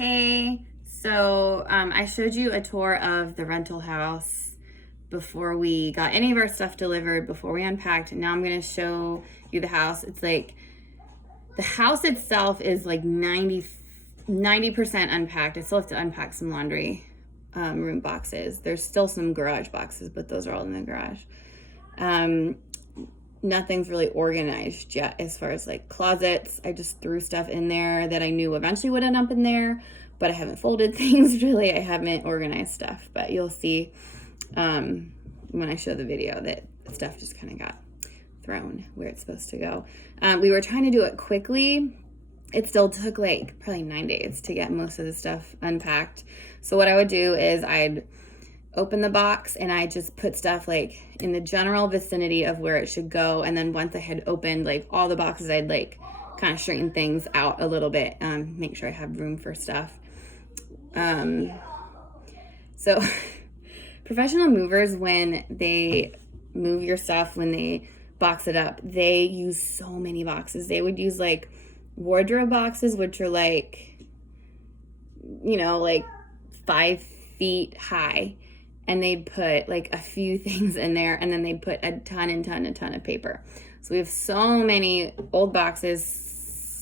Hey, so I showed you a tour of the rental house before we got any of our stuff delivered, before we unpacked. And now I'm going to show you the house. It's like the house itself is like 90% unpacked. I still have to unpack some laundry room boxes. There's still some garage boxes, but those are all in the garage. Nothing's really organized yet as far as like closets. I just threw stuff in there that I knew eventually would end up in there, but I haven't folded things really. I haven't organized stuff, but you'll see when I show the video that stuff just kind of got thrown where it's supposed to go. We were trying to do it quickly. It still took like probably 9 days to get most of the stuff unpacked. So what I would do is I'd open the box and I just put stuff like in the general vicinity of where it should go. And then once I had opened like all the boxes, I'd like kind of straighten things out a little bit, make sure I have room for stuff. So professional movers, when they move your stuff, when they box it up, they use so many boxes. They would use like wardrobe boxes, which are like, you know, like 5 feet high. And they'd put like a few things in there, and then they'd put a ton of paper. So we have so many old boxes,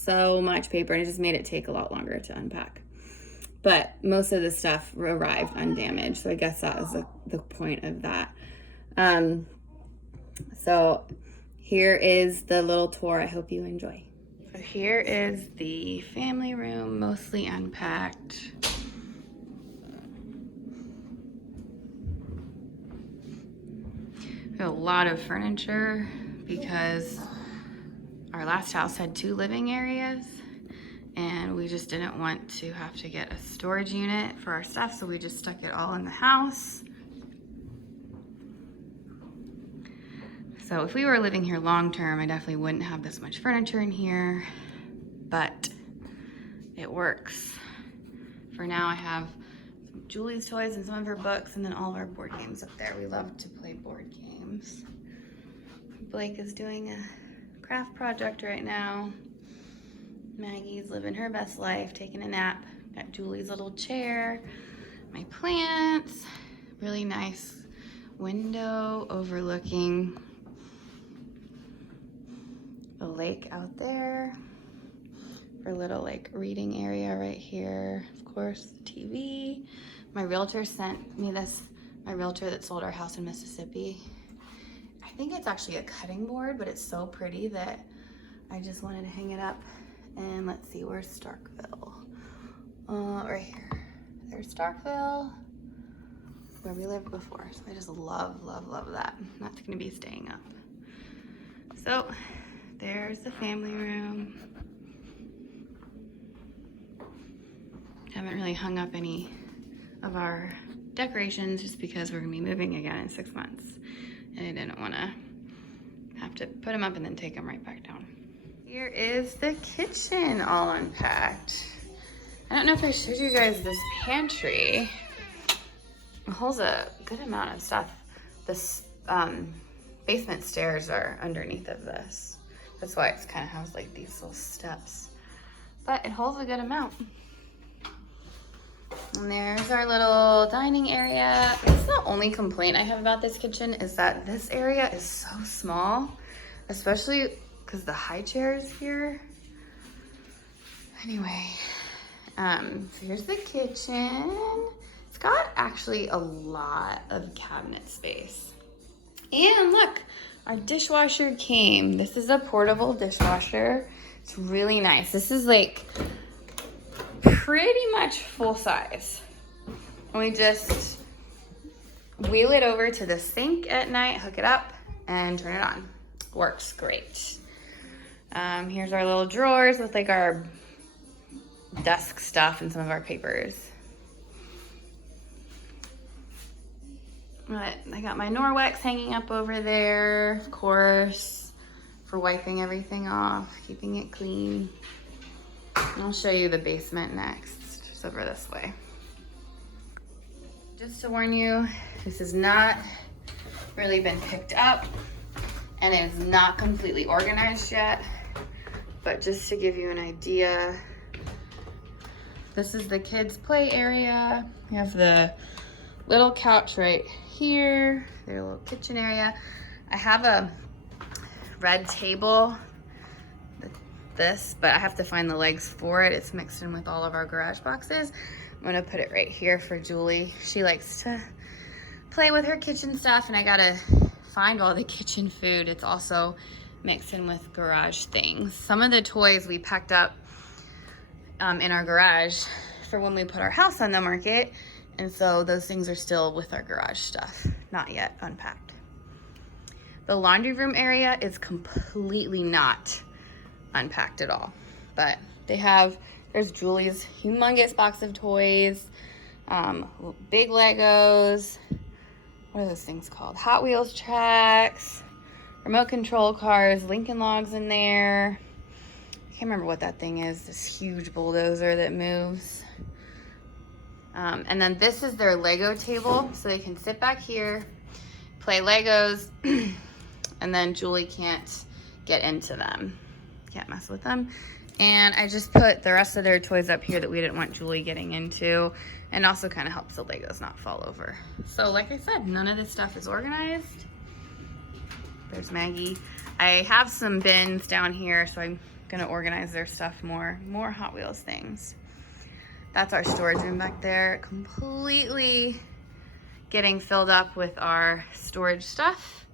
so much paper, and it just made it take a lot longer to unpack. But most of the stuff arrived undamaged, so I guess that was the point of that. So here is the little tour. I hope you enjoy. So here is the family room, mostly unpacked. A lot of furniture because our last house had 2 living areas and we just didn't want to have to get a storage unit for our stuff, so we just stuck it all in the house. So if we were living here long term, I definitely wouldn't have this much furniture in here, but it works. For now I have Julie's toys and some of her books, and then all of our board games up there. We love to play board games. Blake is doing a craft project right now. Maggie's living her best life, taking a nap. Got Julie's little chair, my plants, really nice window overlooking the lake out there. Our little like reading area right here. Of course, the TV. My realtor sent me this, my realtor that sold our house in Mississippi. I think it's actually a cutting board, but it's so pretty that I just wanted to hang it up. And let's see, where's Starkville? Right here. There's Starkville, where we lived before. So I just love that. That's gonna be staying up. So there's the family room. Haven't really hung up any of our decorations just because we're gonna be moving again in 6 months. And I didn't wanna have to put them up and then take them right back down. Here is the kitchen all unpacked. I don't know if I showed you guys this pantry. It holds a good amount of stuff. This basement stairs are underneath of this. That's why it's kind of has like these little steps. But it holds a good amount. And there's our little dining area. That's the only complaint I have about this kitchen, is that this area is so small, especially because the high chair is here. Anyway, so here's the kitchen. It's got actually a lot of cabinet space. And look, our dishwasher came. This is a portable dishwasher. It's really nice. This is like pretty much full size. And we just wheel it over to the sink at night, hook it up, and turn it on. Works great. Here's our little drawers with like our desk stuff and some of our papers. But I got my Norwex hanging up over there, of course, for wiping everything off, keeping it clean. And I'll show you the basement next. It's over this way. Just to warn you, this has not really been picked up and it is not completely organized yet. But just to give you an idea, This is the kids' play area. We have the little couch right here, their little kitchen area. I have a red table, but I have to find the legs for it. It's mixed in with all of our garage boxes. I'm gonna put it right here for Julie. She likes to play with her kitchen stuff, and I gotta find all the kitchen food. It's also mixed in with garage things. Some of the toys we packed up in our garage for when we put our house on the market, and so those things are still with our garage stuff, not yet unpacked. The laundry room area is completely not unpacked at all, but there's Julie's humongous box of toys, big Legos, what are those things called? Hot Wheels tracks, remote control cars, Lincoln Logs in there. I can't remember what that thing is, this huge bulldozer that moves. And then this is their Lego table, so they can sit back here, play Legos, and then Julie can't get into them. Can't mess with them. And I just put the rest of their toys up here that we didn't want Julie getting into, and also kind of helps the Legos not fall over. So like I said, none of this stuff is organized. There's Maggie. I have some bins down here, so I'm gonna organize their stuff more Hot Wheels things. That's our storage room back there, completely getting filled up with our storage stuff.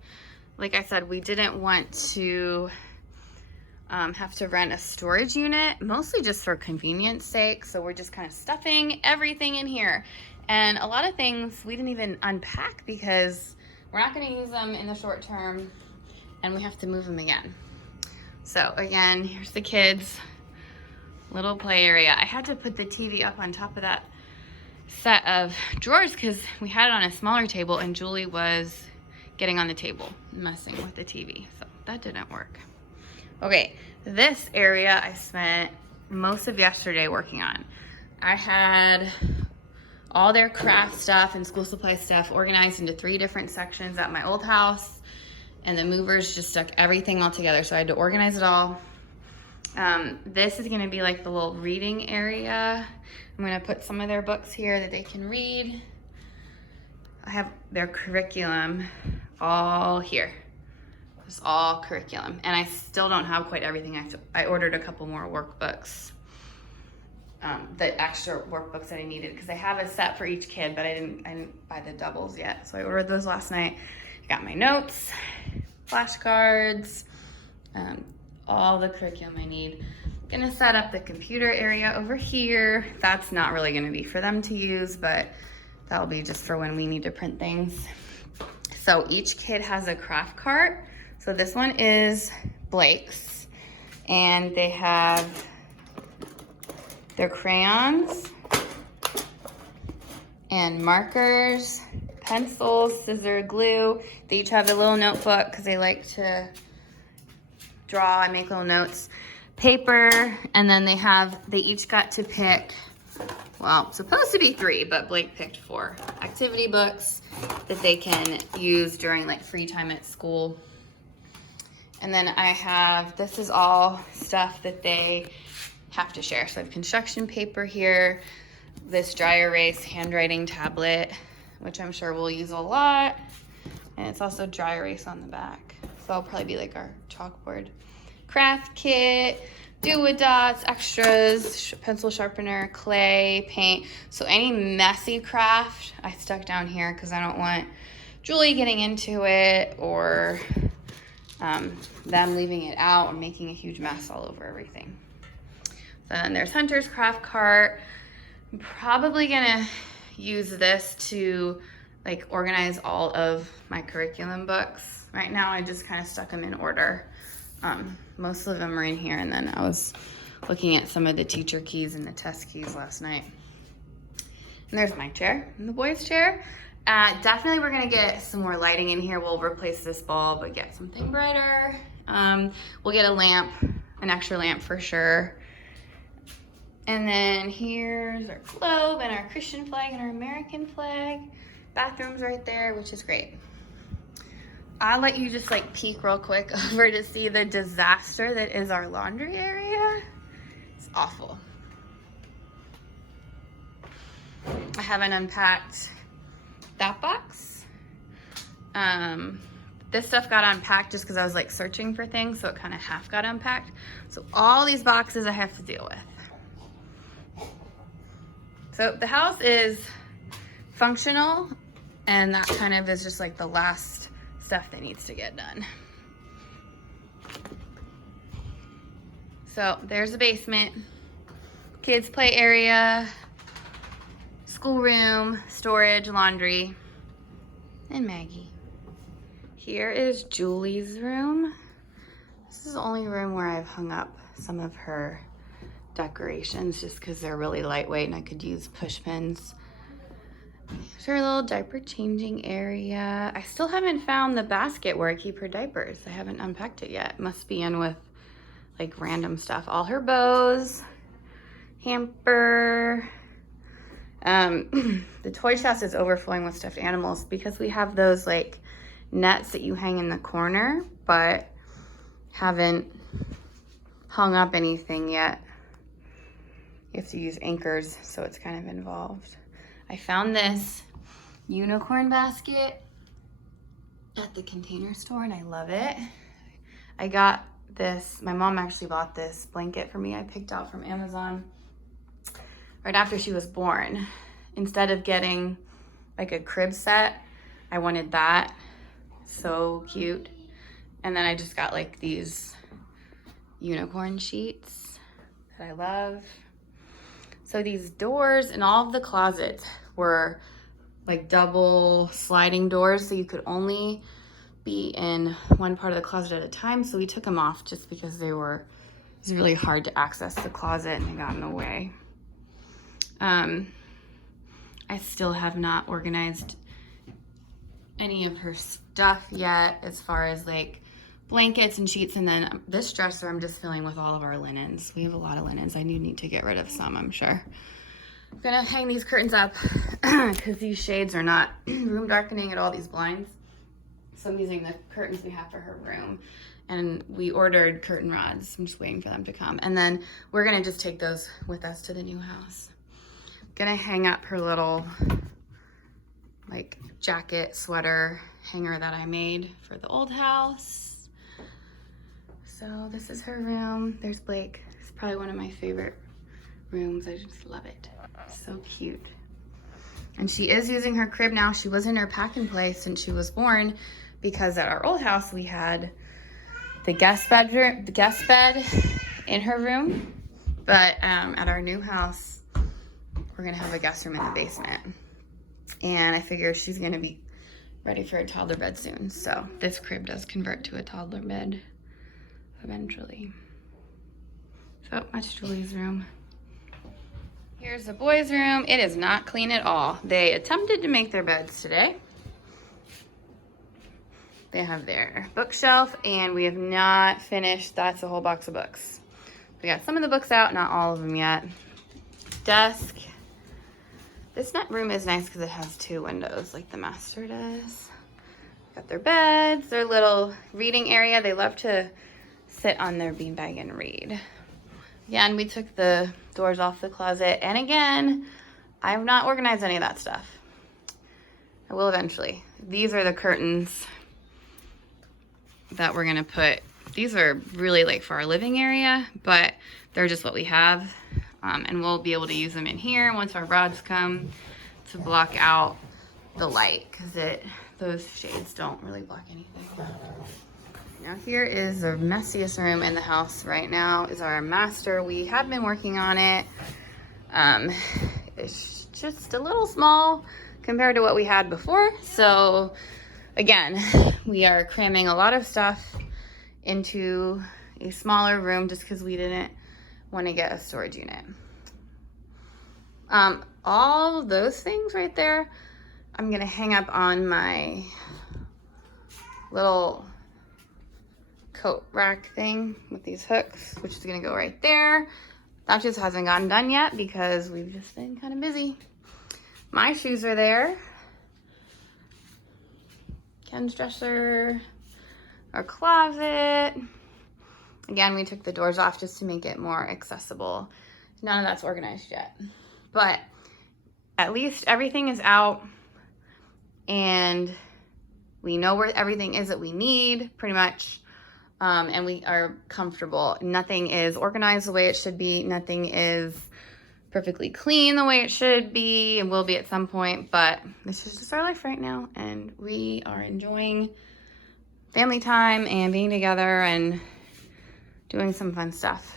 Like I said, we didn't want to have to rent a storage unit, mostly just for convenience sake. So we're just kind of stuffing everything in here. And a lot of things we didn't even unpack because we're not gonna use them in the short term and we have to move them again. So again, here's the kids' little play area. I had to put the TV up on top of that set of drawers because we had it on a smaller table and Julie was getting on the table messing with the TV, so that didn't work. Okay, this area I spent most of yesterday working on. I had all their craft stuff and school supply stuff organized into 3 different sections at my old house, and the movers just stuck everything all together, so I had to organize it all. This is gonna be like the little reading area. I'm gonna put some of their books here that they can read. I have their curriculum all here. It's all curriculum. And I still don't have quite everything. I ordered a couple more workbooks, the extra workbooks that I needed, because I have a set for each kid, but I didn't buy the doubles yet. So I ordered those last night. I got my notes, flashcards, all the curriculum I need. I'm gonna set up the computer area over here. That's not really gonna be for them to use, but that'll be just for when we need to print things. So each kid has a craft cart. So this one is Blake's, and they have their crayons and markers, pencils, scissor, glue. They each have a little notebook because they like to draw and make little notes, paper, and then they each got to pick, well, supposed to be 3, but Blake picked 4 activity books that they can use during like free time at school. And then this is all stuff that they have to share. So I have construction paper here, this dry erase handwriting tablet, which I'm sure we'll use a lot. And it's also dry erase on the back. So it'll probably be like our chalkboard. Craft kit, do-a-dots, extras, pencil sharpener, clay, paint. So any messy craft I stuck down here because I don't want Julie getting into it or them leaving it out and making a huge mess all over everything. So then there's Hunter's craft cart. I'm probably gonna use this to like organize all of my curriculum books. Right now I just kind of stuck them in order. Most of them are in here, and then I was looking at some of the teacher keys and the test keys last night. And there's my chair and the boys' chair. Definitely we're gonna get some more lighting in here. We'll replace this bulb, but get something brighter. We'll get a lamp, an extra lamp for sure. And then here's our globe and our Christian flag and our American flag. Bathroom's right there, which is great. I'll let you just like peek real quick over to see the disaster that is our laundry area. It's awful. haven't unpacked that box. This stuff got unpacked just because I was like searching for things, so it kind of half got unpacked. So all these boxes I have to deal with. So the house is functional, and that kind of is just like the last stuff that needs to get done. So there's the basement, kids play area, schoolroom, storage, laundry, and Maggie. Here is Julie's room. This is the only room where I've hung up some of her decorations just because they're really lightweight and I could use push pins. Here's her little diaper changing area. I still haven't found the basket where I keep her diapers. I haven't unpacked it yet. Must be in with like random stuff. All her bows, hamper. The toy chest is overflowing with stuffed animals because we have those like nets that you hang in the corner, but haven't hung up anything yet. You have to use anchors, so it's kind of involved. I found this unicorn basket at the Container Store and I love it. I got this, my mom actually bought this blanket for me I picked out from Amazon right after she was born. Instead of getting like a crib set, I wanted that. So cute. And then I just got like these unicorn sheets that I love. So these doors in all of the closets were like double sliding doors, so you could only be in one part of the closet at a time. So we took them off just because it was really hard to access the closet and they got in the way. I still have not organized any of her stuff yet as far as like blankets and sheets, and then this dresser I'm just filling with all of our linens. We have a lot of linens. I need to get rid of some, I'm sure. I'm gonna hang these curtains up because these shades are not room darkening at all, these blinds. So I'm using the curtains we have for her room, and we ordered curtain rods. I'm just waiting for them to come, and then we're gonna just take those with us to the new house. I'm gonna hang up her little like jacket sweater hanger that I made for the old house. So this is her room. There's Blake. It's probably one of my favorite rooms. I just love it. So cute. And she is using her crib now. She was in her pack and play since she was born because at our old house we had the guest bed in her room. But at our new house, we're gonna have a guest room in the basement. And I figure she's gonna be ready for a toddler bed soon. So this crib does convert to a toddler bed eventually. So that's Julie's room. Here's the boys' room. It is not clean at all. They attempted to make their beds today. They have their bookshelf and we have not finished. That's a whole box of books. We got some of the books out, not all of them yet. Desk. This room is nice because it has 2 windows like the master does. Got their beds, their little reading area. They love to sit on their beanbag and read. Again, we took the doors off the closet, and again, I have not organized any of that stuff. I will eventually. These are the curtains that we're gonna put. These are really like for our living area, but they're just what we have. And we'll be able to use them in here once our rods come to block out the light, because those shades don't really block anything. Now here is the messiest room in the house right now, is our master. We have been working on it. It's just a little small compared to what we had before. So again, we are cramming a lot of stuff into a smaller room just because we didn't want to get a storage unit. All of those things right there, I'm gonna hang up on my little coat rack thing with these hooks, which is gonna go right there. That just hasn't gotten done yet because we've just been kind of busy. My shoes are there. Ken's dresser, our closet. Again, we took the doors off just to make it more accessible. None of that's organized yet. But at least everything is out and we know where everything is that we need pretty much. And we are comfortable. Nothing is organized the way it should be. Nothing is perfectly clean the way it should be and will be at some point, but this is just our life right now, and we are enjoying family time and being together and doing some fun stuff.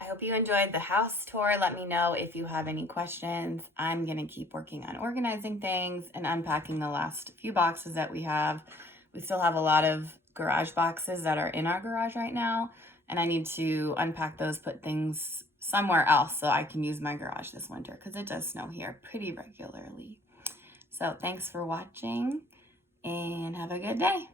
I hope you enjoyed the house tour. Let me know if you have any questions. I'm gonna keep working on organizing things and unpacking the last few boxes that we have. We still have a lot of garage boxes that are in our garage right now, and I need to unpack those, put things somewhere else so I can use my garage this winter because it does snow here pretty regularly. So thanks for watching and have a good day.